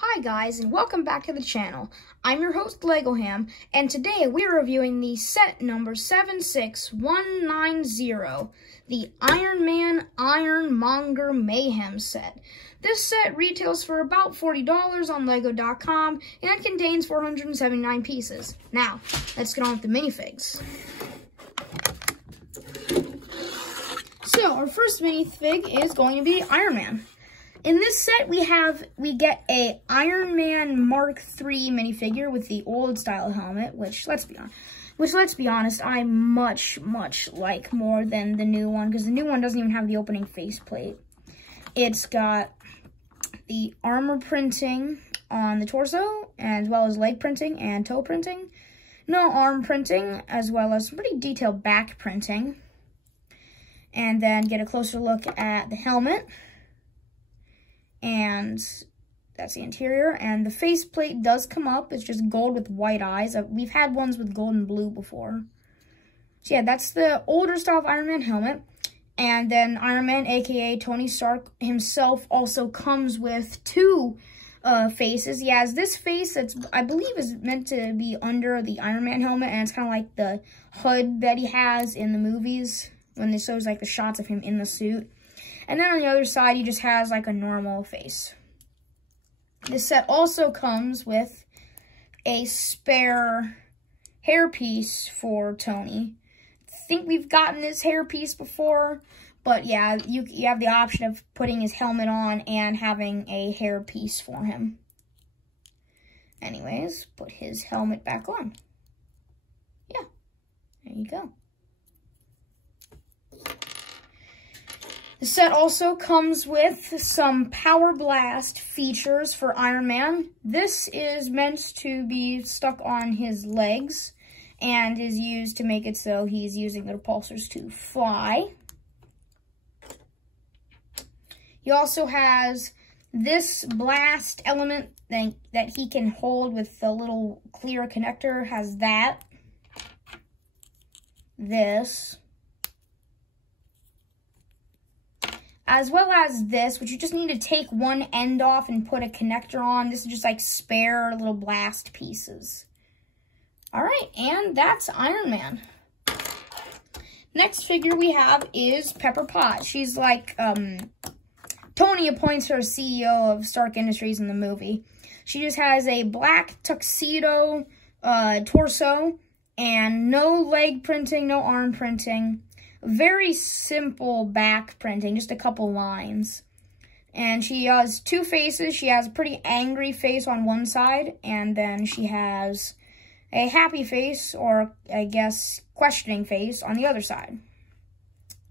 Hi guys, and welcome back to the channel. I'm your host LegoHam, and today we're reviewing the set number 76190, the Iron Man Iron Monger Mayhem set. This set retails for about $40 on Lego.com and contains 479 pieces. Now, let's get on with the minifigs. So, our first minifig is going to be Iron Man. In this set, we get a Iron Man Mark III minifigure with the old style helmet, which let's be honest, I much like more than the new one, because the new one doesn't even have the opening faceplate. It's got the armor printing on the torso, as well as leg printing and toe printing. No arm printing, as well as some pretty detailed back printing. And then get a closer look at the helmet. And that's the interior, and the faceplate does come up. It's just gold with white eyes. We've had ones with gold and blue before. So yeah, that's the older style of Iron Man helmet. And then Iron Man, aka Tony Stark himself, also comes with two faces. He has this face that's, I believe, is meant to be under the Iron Man helmet, and it's kind of like the hood that he has in the movies when they shows like the shots of him in the suit. And then on the other side, he just has like a normal face. This set also comes with a spare hairpiece for Tony. I think we've gotten this hairpiece before, but yeah, you have the option of putting his helmet on and having a hairpiece for him. Anyways, put his helmet back on. Yeah, there you go. The set also comes with some Power Blast features for Iron Man. This is meant to be stuck on his legs and is used to make it so he's using the repulsors to fly. He also has this blast element that he can hold with the little clear connector, has that. This. As well as this, which you just need to take one end off and put a connector on. This is just like spare little blast pieces. All right, and that's Iron Man. Next figure we have is Pepper Potts. She's like, Tony appoints her CEO of Stark Industries in the movie. She just has a black tuxedo torso and no leg printing, no arm printing. Very simple back printing, just a couple lines. And she has two faces. She has a pretty angry face on one side, and then she has a happy face, or I guess questioning face, on the other side.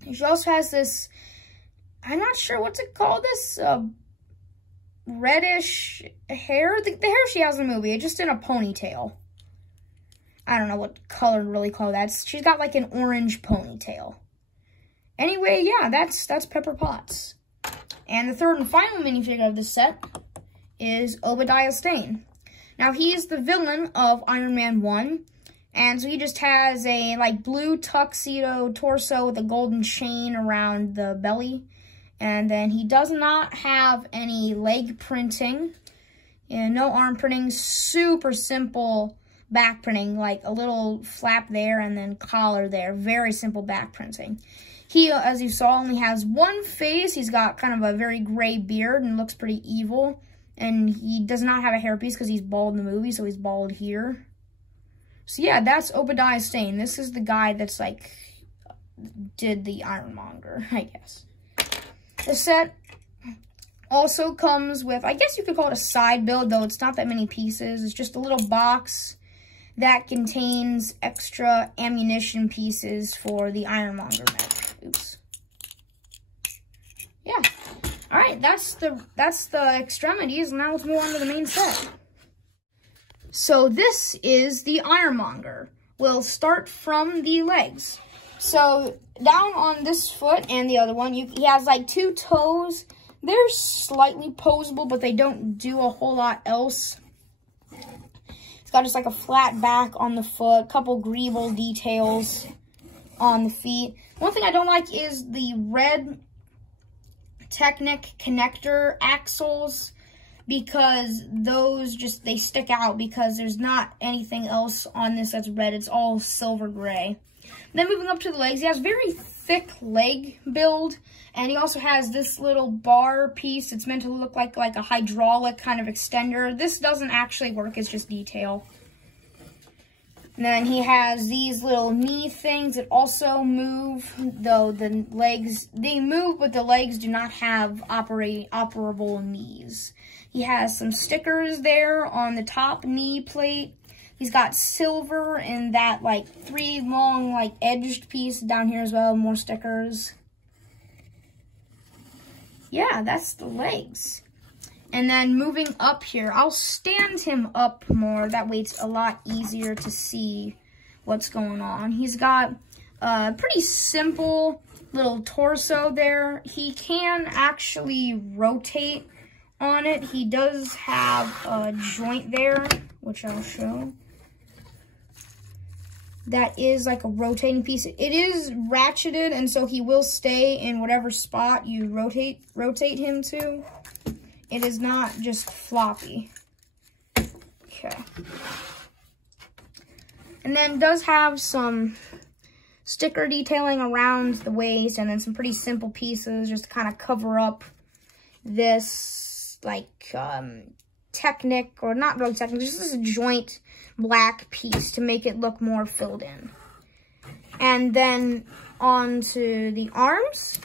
And she also has this, I'm not sure what to call this, reddish hair. The hair she has in the movie, it's just in a ponytail. I don't know what color to really call that. She's got like an orange ponytail. Anyway, yeah, that's Pepper Potts. And the third and final minifigure of this set is Obadiah Stane. Now, he's the villain of Iron Man 1. And so he just has a like blue tuxedo torso with a golden chain around the belly. And then he does not have any leg printing. And no arm printing. Super simple back printing, like a little flap there and then collar there. Very simple back printing. He, as you saw, only has one face. He's got kind of a very gray beard and looks pretty evil. And he does not have a hairpiece because he's bald in the movie, so he's bald here. So yeah, that's Obadiah Stane. This is the guy that's like, did the Iron Monger, I guess. The set also comes with, I guess you could call it a side build, though it's not that many pieces. It's just a little box that contains extra ammunition pieces for the Iron Monger mech. Oops. Yeah. All right, that's the extremities. Now let's move on to the main set. So this is the Iron Monger. We'll start from the legs. So down on this foot and the other one, he has like two toes. They're slightly posable, but they don't do a whole lot else. It's got just like a flat back on the foot, couple greeble details on the feet. One thing I don't like is the red Technic connector axles. because those just, they stick out because there's not anything else on this that's red. It's all silver gray. Then moving up to the legs, he has very thick leg build, and he also has this little bar piece. It's meant to look like a hydraulic kind of extender. This doesn't actually work, it's just detail. And then he has these little knee things that also move, though the legs, they move, but the legs do not have operable knees. He has some stickers there on the top knee plate. He's got silver in that, like, 3 long, like, edged piece down here as well. More stickers. Yeah, that's the legs. And then moving up here, I'll stand him up more. That way it's a lot easier to see what's going on. He's got a pretty simple little torso there. He can actually rotate on it. He does have a joint there, which I'll show. That is like a rotating piece. It is ratcheted, and so he will stay in whatever spot you rotate him to. It is not just floppy. Okay. And then does have some sticker detailing around the waist, and then some pretty simple pieces just to kind of cover up this, like, Technic, or not really Technic, just this joint black piece to make it look more filled in. And then on to the arms.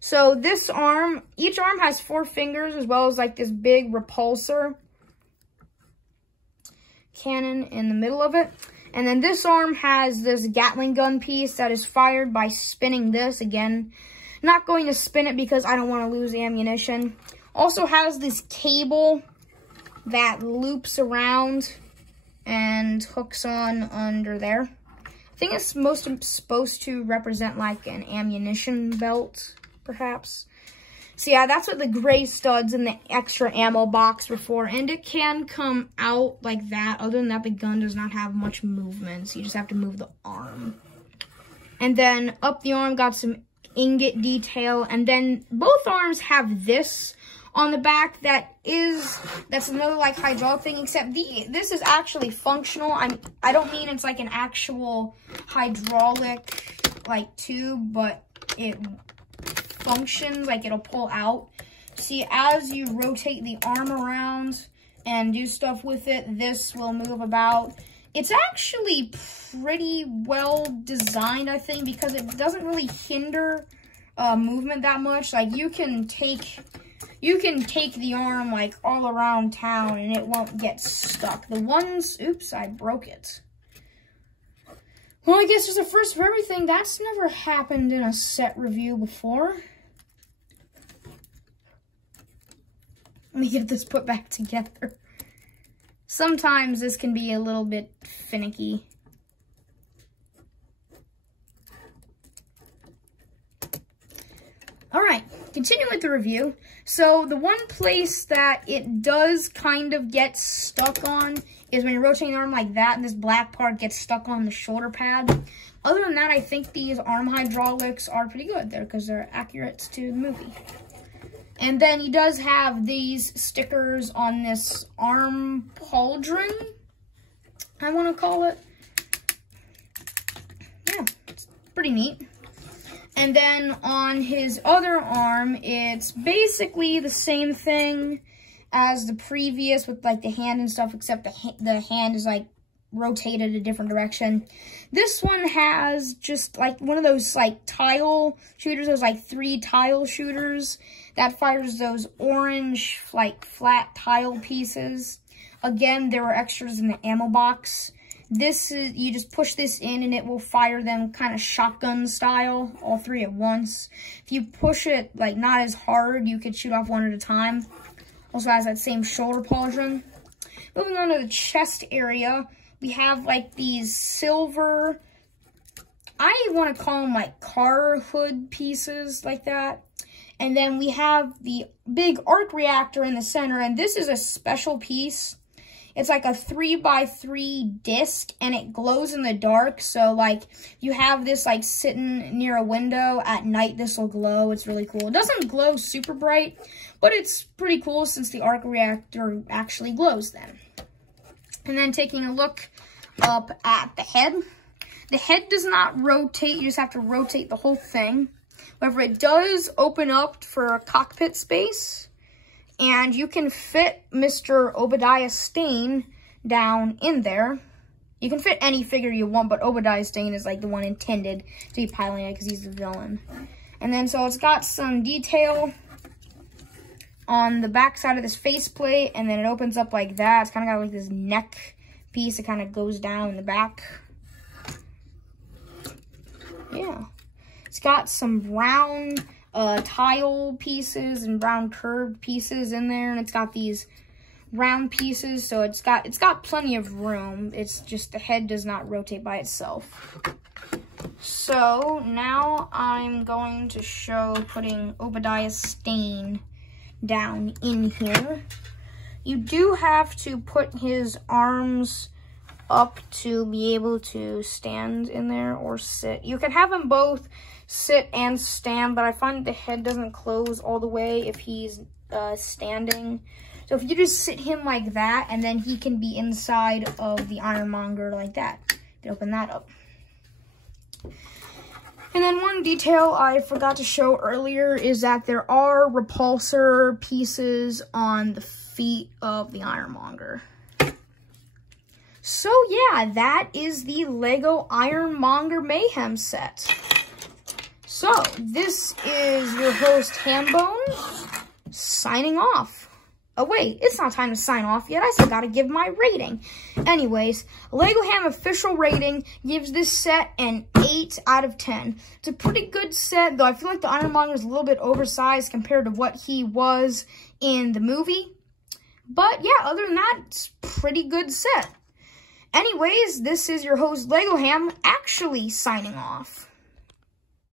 So this arm, each arm has 4 fingers, as well as like this big repulsor cannon in the middle of it. And then this arm has this Gatling gun piece that is fired by spinning this. Again, not going to spin it because I don't want to lose ammunition. Also has this cable that loops around and hooks on under there. I think it's supposed to represent like an ammunition belt, perhaps. So yeah, that's what the gray studs and the extra ammo box were for, and it can come out like that. Other than that, the gun does not have much movement, so you just have to move the arm. And then up the arm got some ingot detail, and then both arms have this on the back that's another like hydraulic thing, except this is actually functional. I don't mean it's like an actual hydraulic like tube, but it functions, like it'll pull out. See, as you rotate the arm around and do stuff with it, this will move about. It's actually pretty well designed, I think, because it doesn't really hinder movement that much. Like you can take the arm like all around town and it won't get stuck. The ones, oops, I broke it. Well, I guess there's a first for everything. That's never happened in a set review before. Let me get this put back together. Sometimes this can be a little bit finicky. All right, continuing with the review. So the one place that it does kind of get stuck on is when you're rotating the arm like that and this black part gets stuck on the shoulder pad. Other than that, I think these arm hydraulics are pretty good there because they're accurate to the movie. And then he does have these stickers on this arm pauldron, I want to call it. Yeah, it's pretty neat. And then on his other arm, it's basically the same thing as the previous with like the hand and stuff, except the hand is like rotated a different direction. This one has just like one of those like tile shooters, those like 3 tile shooters that fires those orange like flat tile pieces. Again, there were extras in the ammo box. This is, you just push this in and it will fire them kind of shotgun style, all 3 at once. If you push it like not as hard, you could shoot off 1 at a time. Also has that same shoulder pauldron. Moving on to the chest area, we have like these silver, I want to call them like car hood pieces like that. And then we have the big arc reactor in the center, and this is a special piece. It's like a 3x3 disc, and it glows in the dark. So, like, you have this, like, sitting near a window at night, this will glow. It's really cool. It doesn't glow super bright, but it's pretty cool since the arc reactor actually glows then. And then taking a look up at the head. The head does not rotate. You just have to rotate the whole thing. However, it does open up for a cockpit space. And you can fit Mr. Obadiah Stane down in there. You can fit any figure you want, but Obadiah Stane is like the one intended to be piloting it because he's the villain. And then so it's got some detail on the back side of this faceplate, and then it opens up like that. It's kind of got like this neck piece that kind of goes down in the back. Yeah. It's got some brown tile pieces and brown curved pieces in there, and it's got these round pieces, so it's got plenty of room. It's just the head does not rotate by itself. So now I'm going to show putting Obadiah Stane down in here. You do have to put his arms up to be able to stand in there or sit. You can have him both sit and stand, but I find the head doesn't close all the way if he's standing. So if you just sit him like that, and then he can be inside of the Iron Monger like that. You can open that up. And then one detail I forgot to show earlier is that there are repulsor pieces on the feet of the Iron Monger. So yeah, that is the Lego Iron Monger Mayhem set. So, this is your host, Hambone, signing off. Oh wait, it's not time to sign off yet. I still gotta give my rating. Anyways, LegoHam official rating gives this set an 8 out of 10. It's a pretty good set, though I feel like the Iron Monger is a little bit oversized compared to what he was in the movie. But yeah, other than that, it's a pretty good set. Anyways, this is your host, LegoHam, actually signing off.